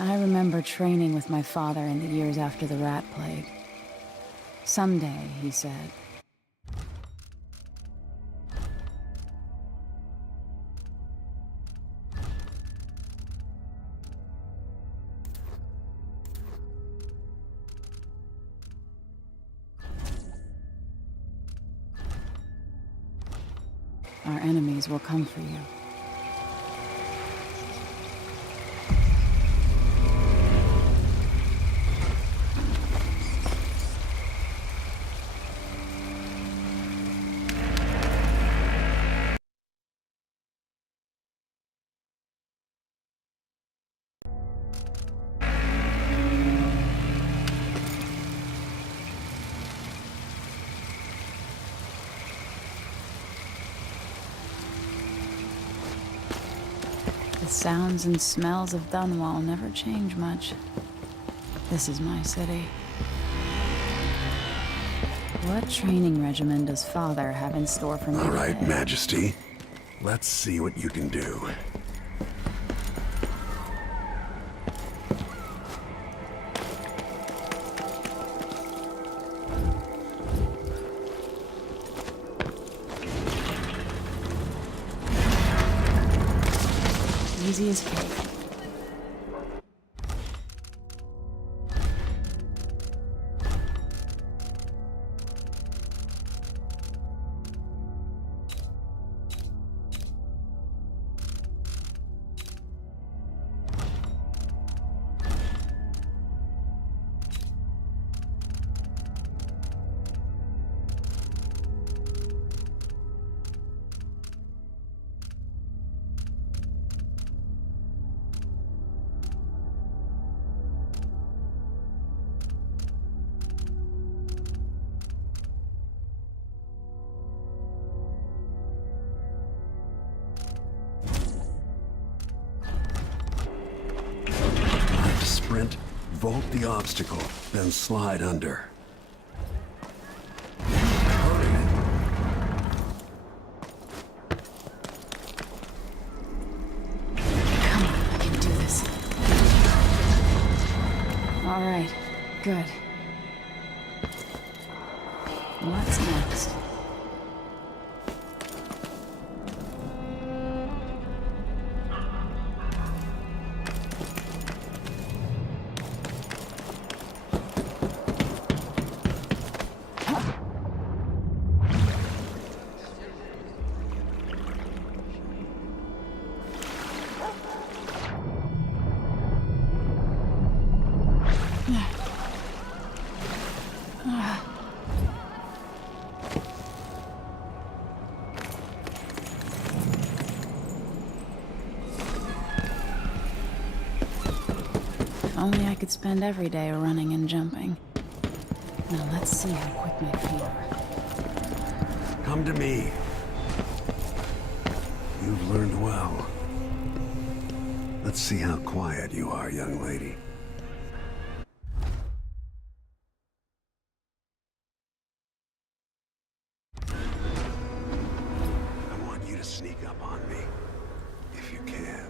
I remember training with my father in the years after the rat plague. Someday, he said. Our enemies will come for you. The sounds and smells of Dunwall never change much. This is my city. What training regimen does Father have in store for me All right, today? Majesty. Let's see what you can do. Easy as cake. Sprint, vault the obstacle, then slide under. Hurry. Come on, I can do this. All right, good. What's next? If only I could spend every day running and jumping. Now let's see how quick my feet are. Come to me. You've learned well. Let's see how quiet you are, young lady. I want you to sneak up on me, if you can.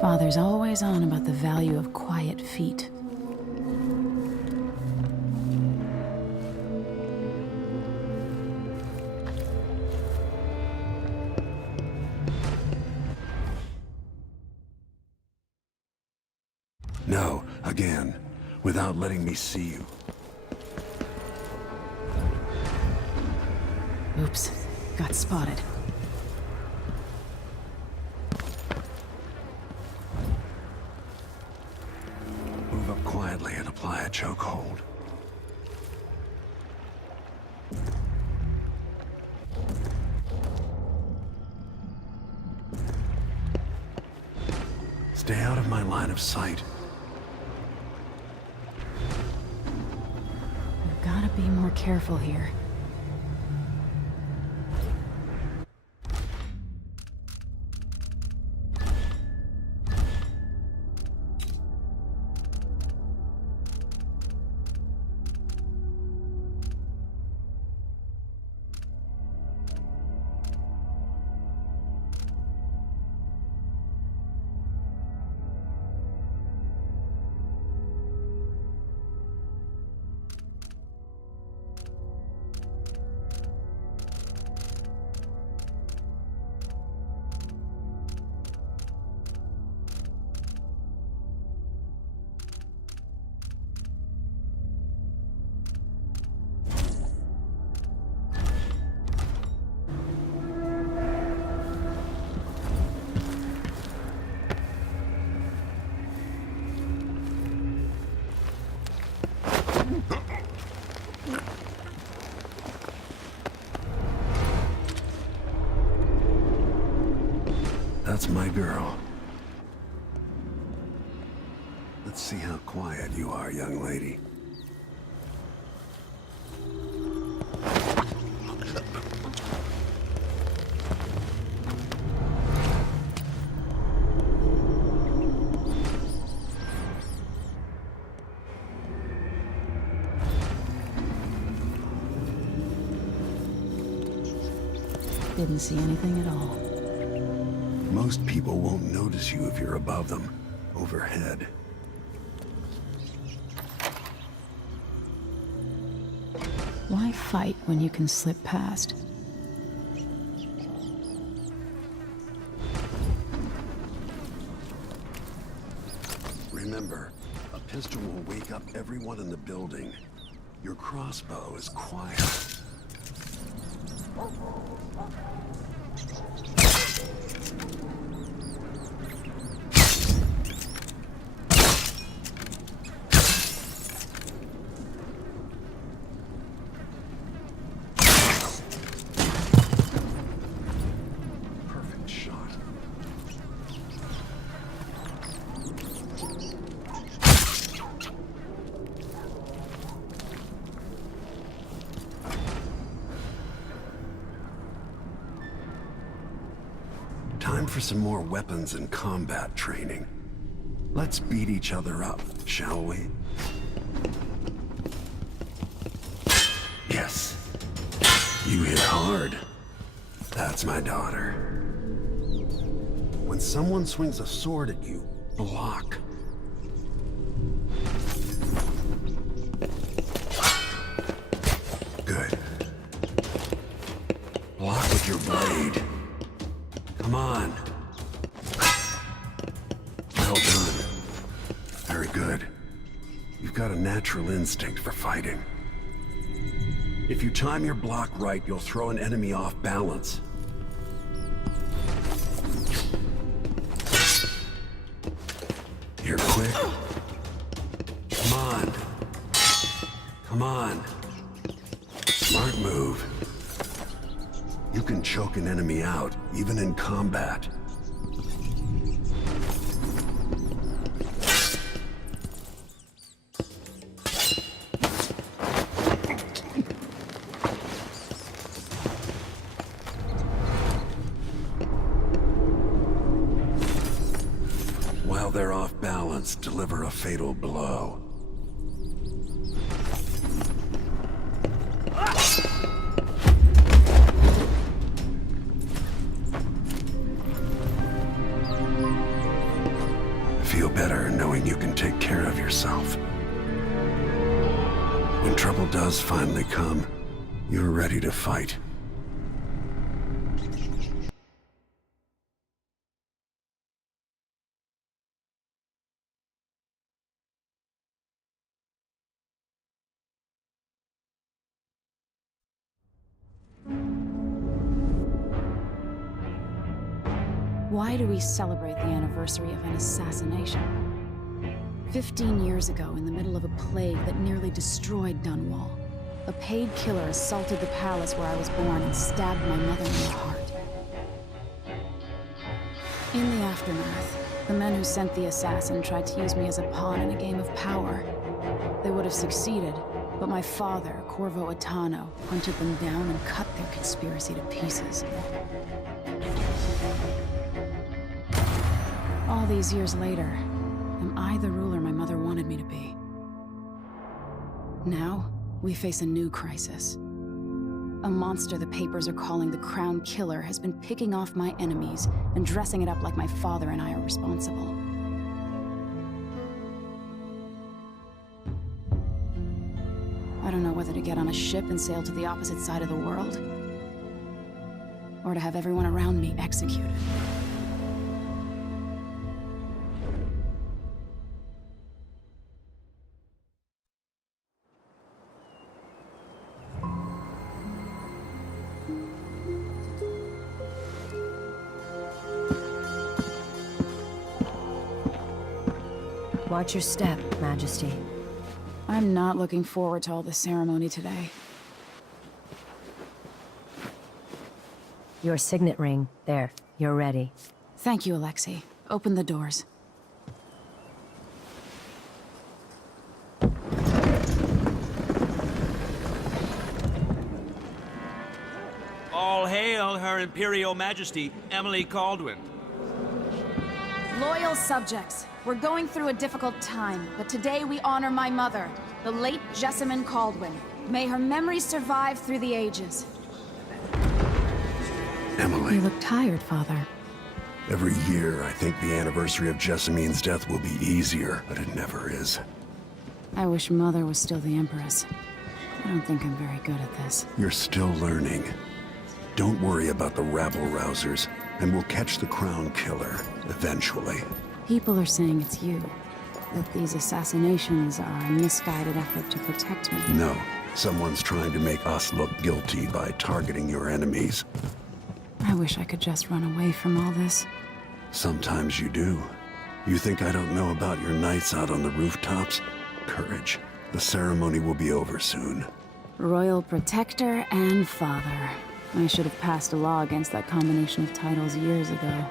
Father's always on about the value of quiet feet. No, again, without letting me see you. Oops, got spotted. Move up quietly and apply a chokehold. Stay out of my line of sight. We've gotta be more careful here. That's my girl. Let's see how quiet you are, young lady. Didn't see anything at all. Most people won't notice you if you're above them, overhead. Why fight when you can slip past? Remember, a pistol will wake up everyone in the building. Your crossbow is quiet. Perfect shot. Time for some more weapons and combat training. Let's beat each other up, shall we? Yes. You hit hard. That's my daughter. When someone swings a sword at you, block. Good. Block with your blade. Come on. Well done. Very good. You've got a natural instinct for fighting. If you time your block right, you'll throw an enemy off balance. You're quick. Come on. Come on. Smart move. You can choke an enemy out, even in combat. While they're off balance, deliver a fatal blow. Feel better knowing you can take care of yourself. When trouble does finally come, you're ready to fight. Why do we celebrate the anniversary of an assassination? 15 years ago, in the middle of a plague that nearly destroyed Dunwall, a paid killer assaulted the palace where I was born and stabbed my mother in the heart. In the aftermath, the men who sent the assassin tried to use me as a pawn in a game of power. They would have succeeded, but my father, Corvo Attano, hunted them down and cut their conspiracy to pieces. All these years later, am I the ruler my mother wanted me to be? Now, we face a new crisis. A monster the papers are calling the Crown Killer has been picking off my enemies and dressing it up like my father and I are responsible. I don't know whether to get on a ship and sail to the opposite side of the world, or to have everyone around me executed. Watch your step, Majesty. I'm not looking forward to all the ceremony today. Your signet ring. There, you're ready. Thank you, Alexei. Open the doors. All hail Her Imperial Majesty, Emily Caldwin. Loyal subjects, we're going through a difficult time, but today we honor my mother, the late Jessamine Caldwin. May her memory survive through the ages. Emily. You look tired, Father. Every year, I think the anniversary of Jessamine's death will be easier, but it never is. I wish Mother was still the Empress. I don't think I'm very good at this. You're still learning. Don't worry about the rabble-rousers, and we'll catch the Crown Killer, eventually. People are saying it's you. That these assassinations are a misguided effort to protect me. No, someone's trying to make us look guilty by targeting your enemies. I wish I could just run away from all this. Sometimes you do. You think I don't know about your nights out on the rooftops? Courage. The ceremony will be over soon. Royal Protector and Father. I should have passed a law against that combination of titles years ago.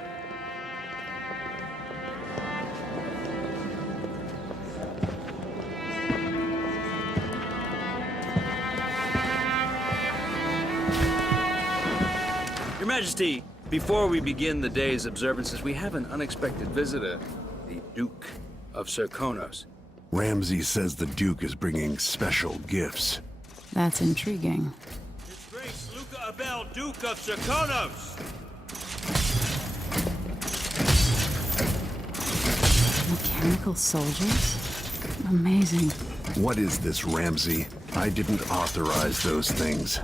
Your Majesty, before we begin the day's observances, we have an unexpected visitor, the Duke of Serkonos. Ramsay says the Duke is bringing special gifts. That's intriguing. His Grace Luca Abel, Duke of Serkonos! Mechanical soldiers? Amazing. What is this, Ramsay? I didn't authorize those things.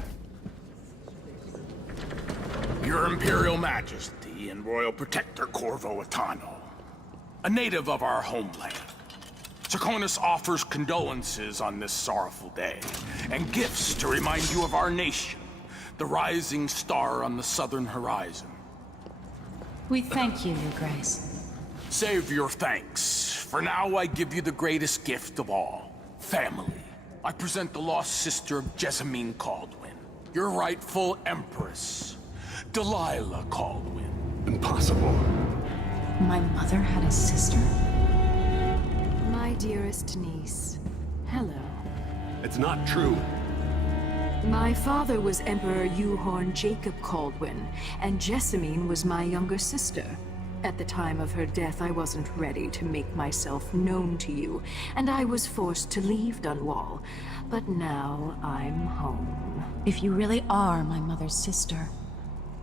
Your Imperial Majesty and Royal Protector Corvo Atano, a native of our homeland. Serkonos offers condolences on this sorrowful day, and gifts to remind you of our nation, the rising star on the southern horizon. We thank you, Your Grace. Save your thanks. For now, I give you the greatest gift of all, family. I present the lost sister of Jessamine Caldwin, your rightful Empress, Delilah Caldwin. Impossible. My mother had a sister? My dearest niece, hello. It's not true. My father was Emperor Yuhorn Jacob Caldwin, and Jessamine was my younger sister. At the time of her death, I wasn't ready to make myself known to you, and I was forced to leave Dunwall. But now I'm home. If you really are my mother's sister,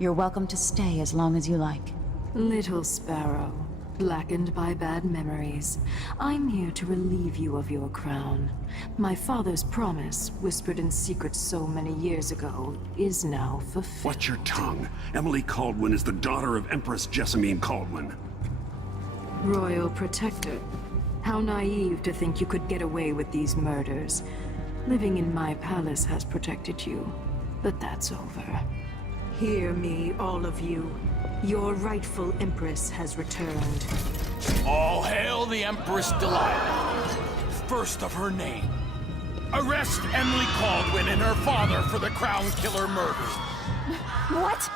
you're welcome to stay as long as you like. Little sparrow, blackened by bad memories, I'm here to relieve you of your crown. My father's promise, whispered in secret so many years ago, is now fulfilled. Watch your tongue. Emily Caldwin is the daughter of Empress Jessamine Caldwin. Royal Protector. How naive to think you could get away with these murders. Living in my palace has protected you, but that's over. Hear me, all of you. Your rightful Empress has returned. All hail the Empress Delilah, first of her name. Arrest Emily Caldwin and her father for the Crown Killer murder. What?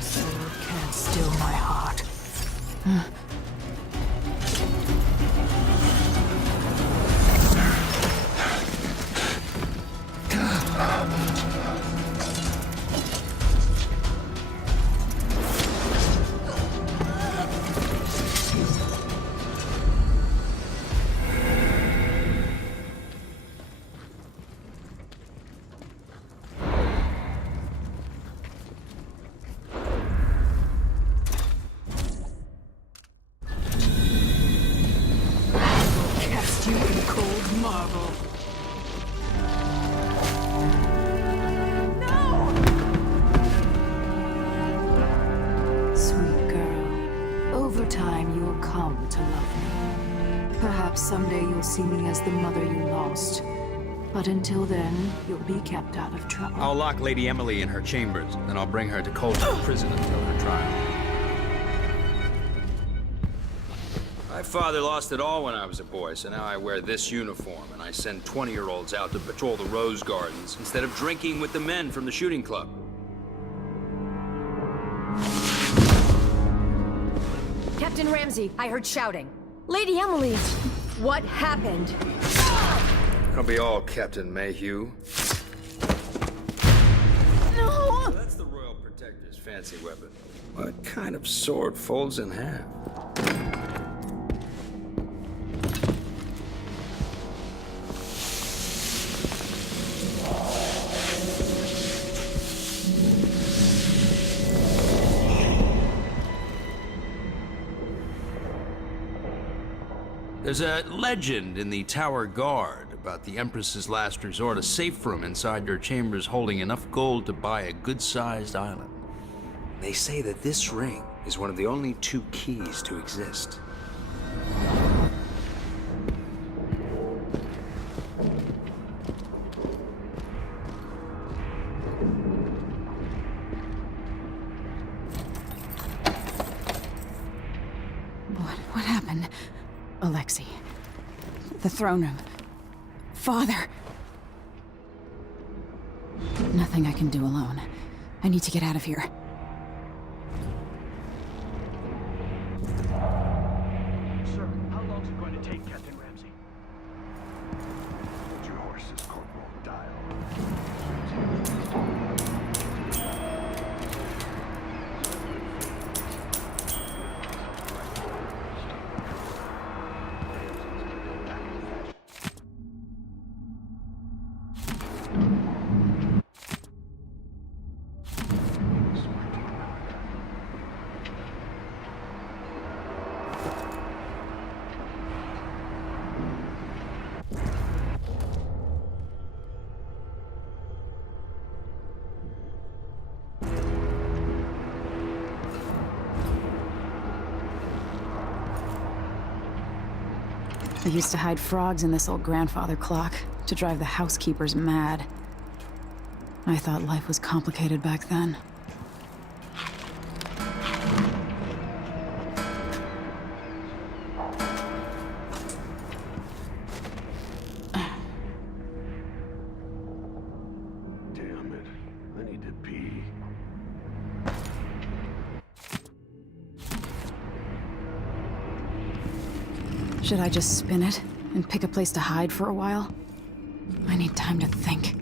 Sword can't still my heart. Cast you in cold marble. Sweet girl, over time you'll come to love me. Perhaps someday you'll see me as the mother you lost. But until then, you'll be kept out of trouble. I'll lock Lady Emily in her chambers, then I'll bring her to Coldstream Prison until her trial. My father lost it all when I was a boy, so now I wear this uniform, and I send 20-year-olds out to patrol the rose gardens instead of drinking with the men from the shooting club. Captain Ramsey, I heard shouting. Lady Emily, what happened? It'll be all Captain Mayhew. No! That's the Royal Protector's fancy weapon. What kind of sword folds in half? There's a legend in the Tower Guard about the Empress's last resort, a safe room inside her chambers holding enough gold to buy a good-sized island. They say that this ring is one of the only 2 keys to exist. What happened? Alexei. The throne room. Father! Nothing I can do alone. I need to get out of here. Sir, how long is it going to take, Captain Ramsey? Hold your horses, Corporal. Dial. I used to hide frogs in this old grandfather clock to drive the housekeepers mad. I thought life was complicated back then. Damn it. I need to pee. Should I just spin it and pick a place to hide for a while? I need time to think.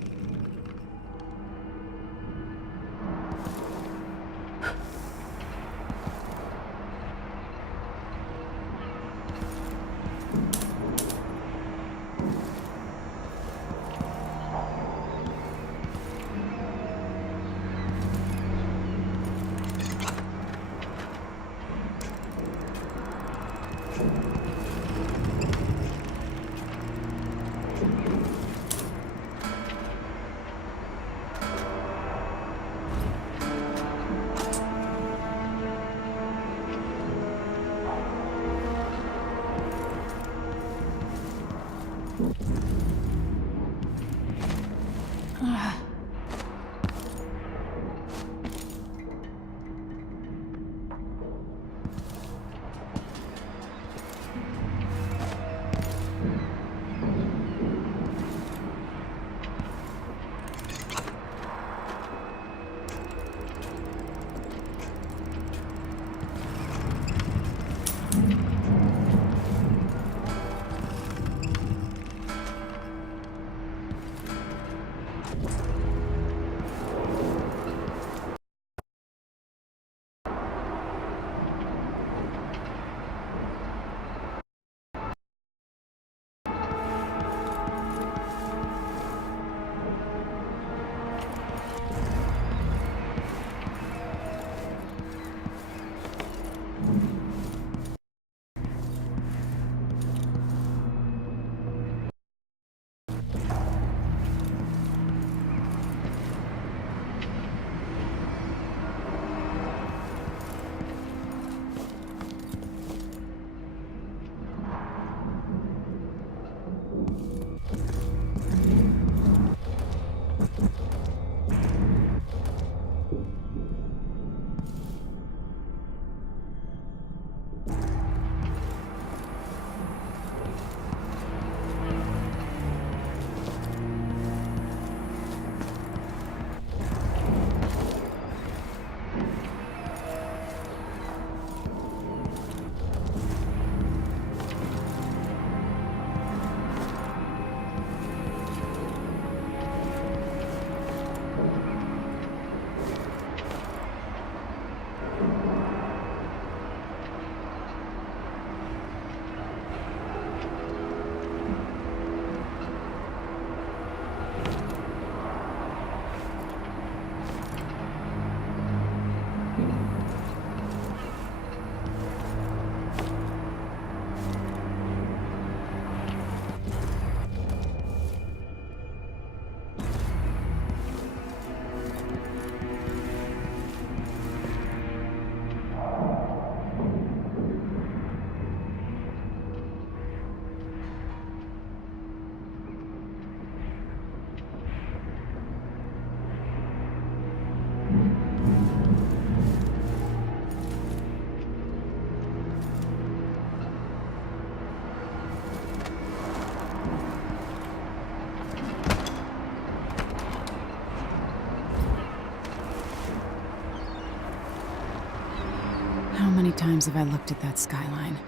many times have I looked at that skyline?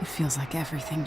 It feels like everything